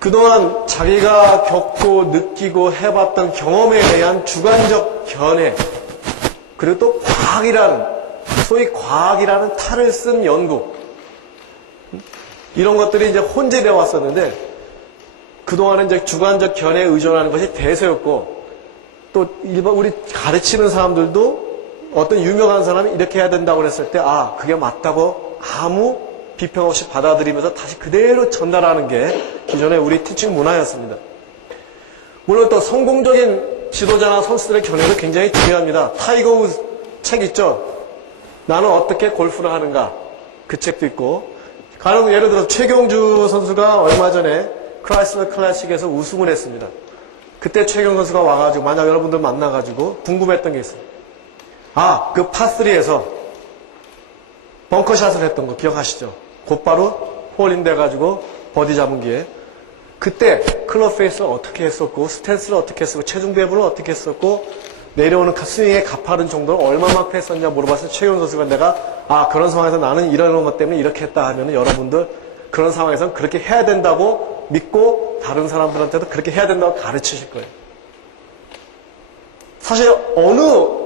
그동안 자기가 겪고 느끼고 해봤던 경험에 대한 주관적 견해, 그리고 또 소위 과학이라는 탈을 쓴 연구, 이런 것들이 이제 혼재되어 왔었는데, 그동안은 이제 주관적 견해에 의존하는 것이 대세였고, 또 일반 우리 가르치는 사람들도 어떤 유명한 사람이 이렇게 해야 된다고 그랬을 때, 그게 맞다고 아무 비평 없이 받아들이면서 다시 그대로 전달하는 게 기존의 우리 티칭 문화였습니다. 물론 또 성공적인 지도자나 선수들의 견해도 굉장히 중요합니다. 타이거 우즈 책 있죠? 나는 어떻게 골프를 하는가? 그 책도 있고, 예를 들어서 최경주 선수가 얼마 전에 크라이슬러 클래식에서 우승을 했습니다. 그때 최경주 선수가 와가지고, 만약 여러분들 만나가지고 궁금했던 게 있어요. 그 파3에서 벙커샷을 했던 거 기억하시죠? 곧바로 홀인 돼가지고 버디 잡은 기에, 그때 클럽 페이스를 어떻게 했었고, 스탠스를 어떻게 했었고, 체중 배분을 어떻게 했었고, 내려오는 스윙의 가파른 정도를 얼마만큼 했었냐 물어봤을 때 최경주 선수가 내가 그런 상황에서 나는 이런 것 때문에 이렇게 했다 하면은, 여러분들 그런 상황에서는 그렇게 해야 된다고 믿고 다른 사람들한테도 그렇게 해야 된다고 가르치실 거예요. 사실 어느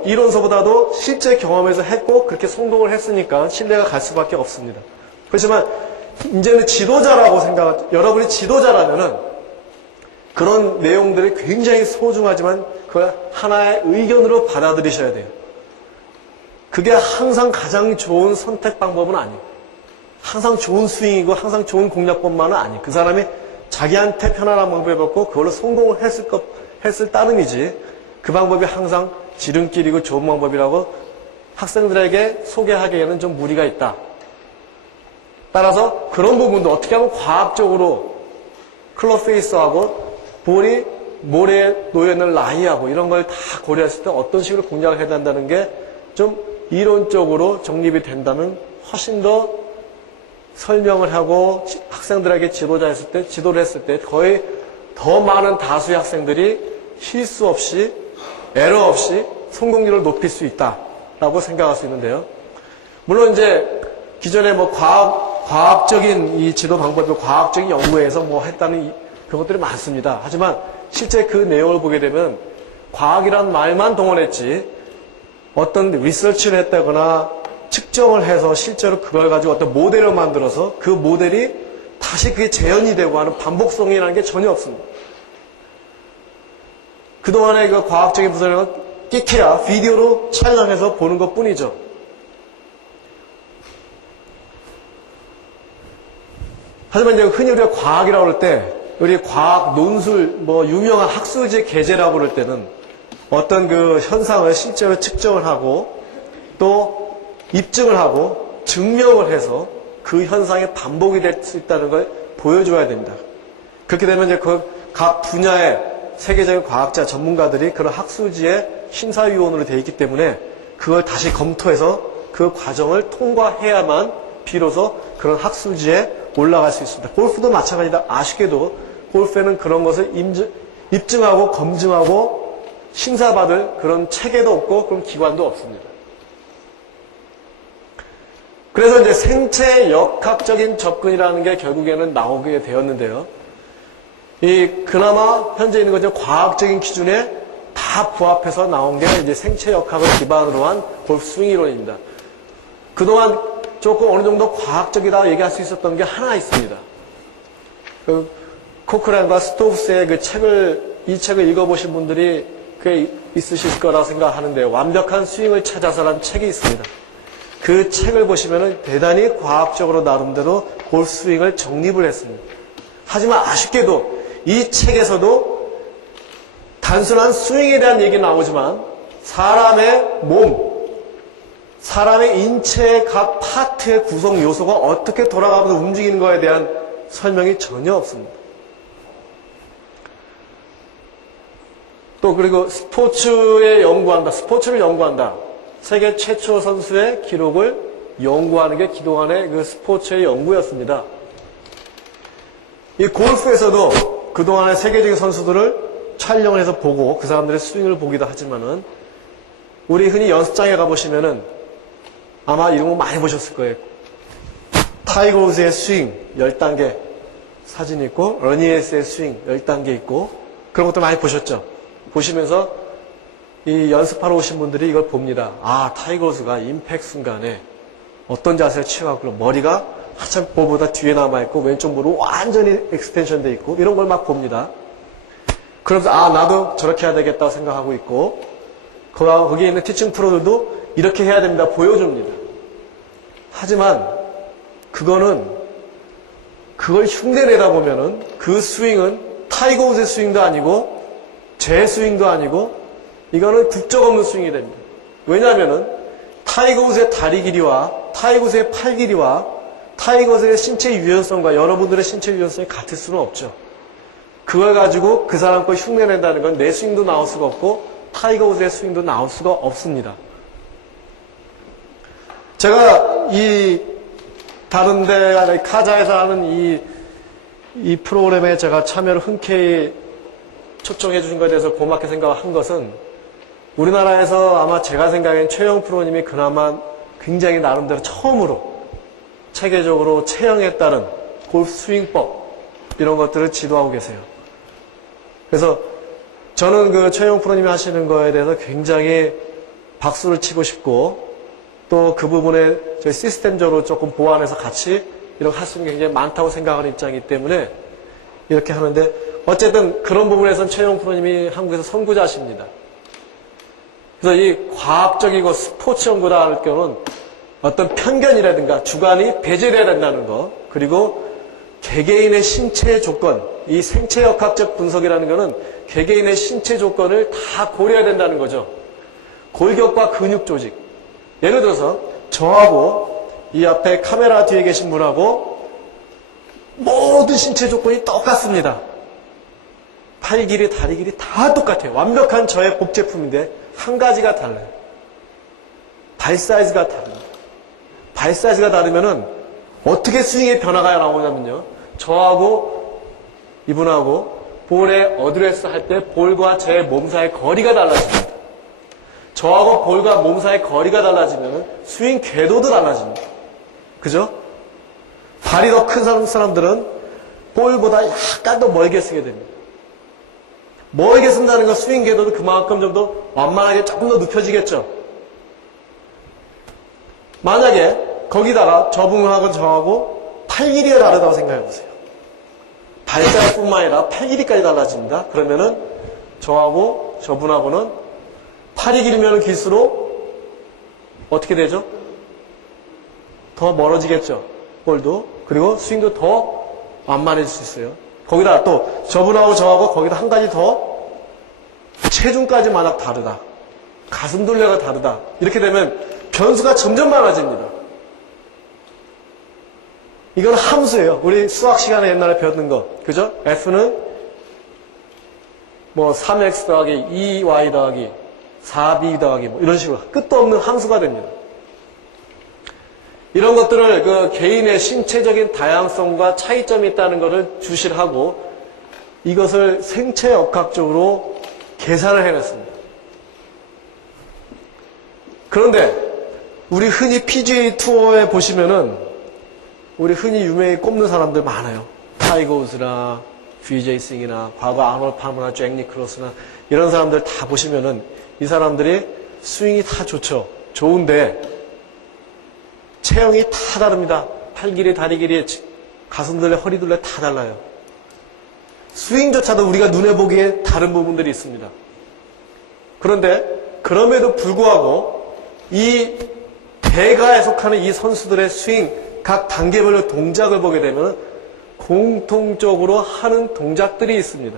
이론서보다도 실제 경험에서 했고 그렇게 성공을 했으니까 신뢰가 갈 수밖에 없습니다. 그렇지만 이제는 여러분이 지도자라면은 그런 내용들이 굉장히 소중하지만 그걸 하나의 의견으로 받아들이셔야 돼요. 그게 항상 가장 좋은 선택 방법은 아니에요. 항상 좋은 스윙이고 항상 좋은 공략법만은 아니에요. 그 사람이 자기한테 편안한 방법을 갖고 그걸로 성공을 했을 따름이지, 그 방법이 항상 지름길이고 좋은 방법이라고 학생들에게 소개하기에는 좀 무리가 있다. 따라서 그런 부분도 어떻게 하면 과학적으로 클럽 페이스하고 볼이 모래에 놓여있는 라이하고 이런 걸 다 고려했을 때 어떤 식으로 공략을 해야 된다는 게 좀 이론적으로 정립이 된다면 훨씬 더 설명을 하고 학생들에게 지도를 했을 때 거의 더 많은 다수의 학생들이 실수 없이, 에러 없이 성공률을 높일 수 있다라고 생각할 수 있는데요. 물론 이제 기존에 과학적인 이 지도 방법이 과학적인 연구에서 했다는 그런 것들이 많습니다. 하지만 실제 그 내용을 보게 되면 과학이란 말만 동원했지 어떤 리서치를 했다거나 측정을 해서 실제로 그걸 가지고 어떤 모델을 만들어서 그 모델이 다시 그게 재현이 되고 하는 반복성이라는 게 전혀 없습니다. 그동안의 그 과학적인 부분은 끼케야 비디오로 촬영해서 보는 것 뿐이죠. 하지만 이제 흔히 우리가 과학이라고 그럴 때, 우리 과학 논술, 유명한 학술지 계제라고 그럴 때는 어떤 그 현상을 실제로 측정을 하고 또 입증을 하고 증명을 해서 그 현상이 반복이 될 수 있다는 걸 보여줘야 됩니다. 그렇게 되면 이제 각 분야의 세계적인 과학자, 전문가들이 그런 학술지의 심사위원으로 되어 있기 때문에 그걸 다시 검토해서 그 과정을 통과해야만 비로소 그런 학술지에 올라갈 수 있습니다. 골프도 마찬가지다. 아쉽게도 골프에는 그런 것을 입증하고 검증하고 심사받을 그런 체계도 없고 그런 기관도 없습니다. 그래서 이제 생체 역학적인 접근이라는 게 결국에는 나오게 되었는데요. 그나마 현재 있는 것은 과학적인 기준에 다 부합해서 나온 게 이제 생체 역학을 기반으로 한 골프 스윙 이론입니다. 그동안 조금 어느 정도 과학적이다 얘기할 수 있었던 게 하나 있습니다. 코크란과 스토브스의 이 책을 읽어보신 분들이 꽤 있으실 거라 생각하는데요. 완벽한 스윙을 찾아서라는 책이 있습니다. 그 책을 보시면 대단히 과학적으로 나름대로 골프 스윙을 정립을 했습니다. 하지만 아쉽게도 이 책에서도 단순한 스윙에 대한 얘기 나오지만 사람의 몸, 사람의 인체의 각 파트의 구성 요소가 어떻게 돌아가면서 움직이는 것에 대한 설명이 전혀 없습니다. 또 그리고 스포츠를 연구한다. 세계 최초 선수의 기록을 연구하는 게 그동안의 그 스포츠의 연구였습니다. 이 골프에서도 그동안의 세계적인 선수들을 촬영을 해서 보고 그 사람들의 스윙을 보기도 하지만은 우리 흔히 연습장에 가보시면은 아마 이런 거 많이 보셨을 거예요. 타이거 우즈의 스윙 10단계 사진이 있고 러니에스의 스윙 10단계 있고 그런 것도 많이 보셨죠. 보시면서 이 연습하러 오신 분들이 이걸 봅니다. 아, 타이거 우즈가 임팩 순간에 어떤 자세를 취하고 머리가 한참 볼보다 뒤에 남아있고 왼쪽 무릎 완전히 익스텐션 돼 있고 이런 걸 막 봅니다. 그러면서 아, 나도 저렇게 해야 되겠다고 생각하고 있고 거기에 있는 티칭 프로들도 이렇게 해야 됩니다. 보여줍니다. 하지만 그걸 흉내내다 보면은 그 스윙은 타이거 우즈의 스윙도 아니고 제 스윙도 아니고 이거는 국적 없는 스윙이 됩니다. 왜냐하면은 타이거 우즈의 다리 길이와 타이거 우즈의 팔 길이와 타이거 우즈의 신체 유연성과 여러분들의 신체 유연성이 같을 수는 없죠. 그걸 가지고 그 사람 걸 흉내낸다는 건 내 스윙도 나올 수가 없고 타이거 우즈의 스윙도 나올 수가 없습니다. 제가 이 다른데 카자에서 하는 이 프로그램에 제가 참여를 흔쾌히 초청해 주신 것에 대해서 고맙게 생각한 것은 우리나라에서 아마 제가 생각엔 최영 프로님이 그나마 굉장히 나름대로 처음으로 체계적으로 체형에 따른 골프 스윙법 이런 것들을 지도하고 계세요. 그래서 저는 그 최영 프로님이 하시는 거에 대해서 굉장히 박수를 치고 싶고 또 그 부분에 저희 시스템적으로 조금 보완해서 같이 이렇게 할 수 있는 게 굉장히 많다고 생각하는 입장이기 때문에 이렇게 하는데 어쨌든 그런 부분에서는 최영 프로님이 한국에서 선구자십니다. 그래서 이 과학적이고 스포츠 연구다 할 경우는 어떤 편견이라든가 주관이 배제돼야 된다는 거 그리고 개개인의 신체 조건 이 생체역학적 분석이라는 거는 개개인의 신체 조건을 다 고려해야 된다는 거죠. 골격과 근육 조직 예를 들어서 저하고 이 앞에 카메라 뒤에 계신 분하고 모든 신체 조건이 똑같습니다. 팔 길이, 다리 길이 다 똑같아요. 완벽한 저의 복 제품인데 한 가지가 달라요. 발 사이즈가 다릅니다. 발 사이즈가 다르면은 어떻게 스윙의 변화가 나오냐면요. 저하고 이분하고 볼에 어드레스 할 때 볼과 제 몸 사이의 거리가 달라집니다. 저하고 볼과 몸 사이의 거리가 달라지면 스윙 궤도도 달라집니다. 그죠? 발이 더 큰 사람들은 볼보다 약간 더 멀게 쓰게 됩니다. 멀게 쓴다는 건 스윙 궤도도 그만큼 좀 더 완만하게 조금 더 눕혀지겠죠. 만약에 거기다가 저분하고 저하고 팔 길이가 다르다고 생각해 보세요. 발사이즈뿐만 아니라 팔 길이까지 달라집니다. 그러면은 저하고 저분하고는 팔이 길면 길수록 어떻게 되죠? 더 멀어지겠죠. 볼도. 그리고 스윙도 더 완만해질 수 있어요. 거기다 또 저분하고 저하고 거기다 한 가지 더 체중까지 마다 다르다. 가슴 둘레가 다르다. 이렇게 되면 변수가 점점 많아집니다. 이건 함수예요. 우리 수학 시간에 옛날에 배웠는 거. 그죠? F는 뭐 3x 더하기 2y 더하기 4b 더하기 뭐 이런 식으로 끝도 없는 함수가 됩니다. 이런 것들을 그 개인의 신체적인 다양성과 차이점이 있다는 것을 주시를 하고 이것을 생체역학적으로 계산을 해냈습니다. 그런데 우리 흔히 PGA 투어에 보시면은 우리 흔히 유명히 꼽는 사람들 많아요. 타이거 우즈나 BJ 싱이나 과거 아놀드 팔머나 잭 니클러스나 이런 사람들 다 보시면은 이 사람들이 스윙이 다 좋죠. 좋은데 체형이 다 다릅니다. 팔 길이, 다리 길이, 가슴 둘레, 허리 둘레 다 달라요. 스윙조차도 우리가 눈에 보기에 다른 부분들이 있습니다. 그런데 그럼에도 불구하고 이 대가에 속하는 이 선수들의 스윙 각 단계별로 동작을 보게 되면 공통적으로 하는 동작들이 있습니다.